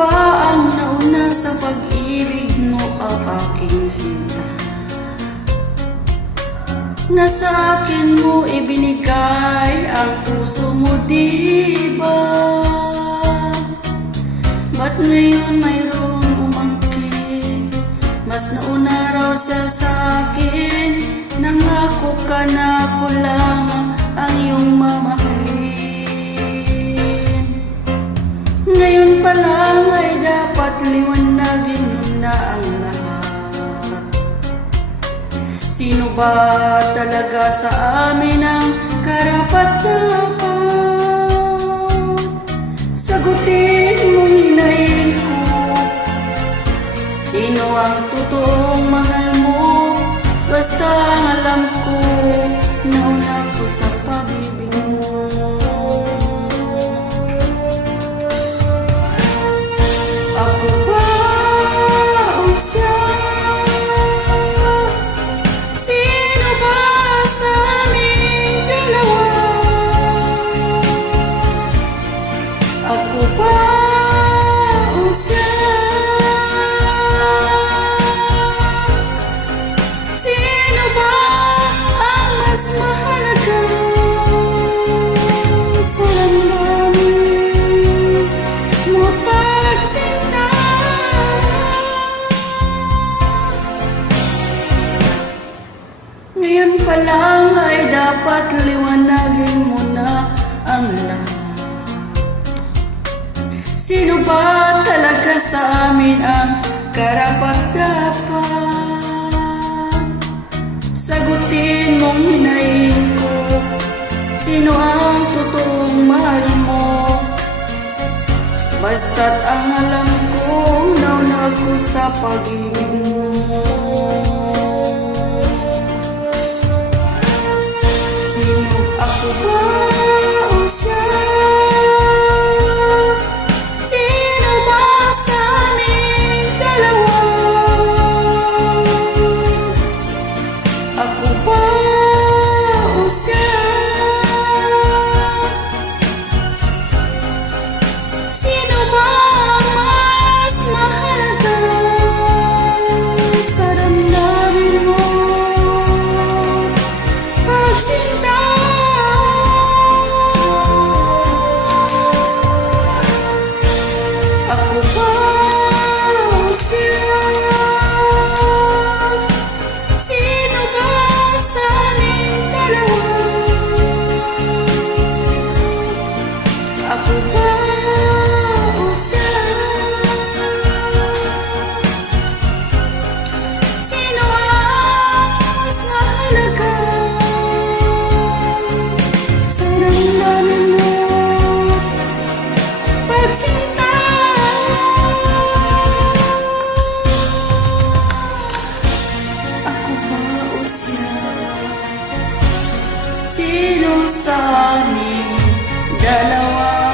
ba ang nauna sa pag-ibig mo, ang aking sinta? Na sa akin mo ibinigay ang puso mo, di ba? Ba't ngayon mayroong umangkin? Mas nauna raw siya sa akin. Nangako ka na ako lang ang iyong mamahalin. Ngayon pa lang ay dapat liwanagin mo na ang lahat. Sino ba talaga sa amin ang karapat-dapat? Sagutin mong hinahin ko. Sino ang totoong mahal mo? Basta ang alam ko, nauna ko sa pag-ibig mo. Ako ba o siya? Sino ba sa aming dalawa? Ako ba o siya? Sino ba ang mas mahalaga sa damdamin mo pagsinta? Ngayon pa lang ay dapat liwanagin mo na ang lahat. Sino ba talaga sa amin ang karapat-dapat? Sagutin mong hinahin ko. Sino ang totoong mahal mo? Basta't ang alam ko, nauna ko sa pag-ibig mo. Sino ako ba o siya? Sino ba sa aming dalawa? Ako ba o siya? Sino ba ang mas mahalaga sa damdamin mo pagsinta? Ako ba o siya? Sino ba sa aming dalawa? Ako ba o siya? Sino ang mas mahalaga sa damdamin mo pagsinta? Ako ba o siya? Sino sa aming dalawa?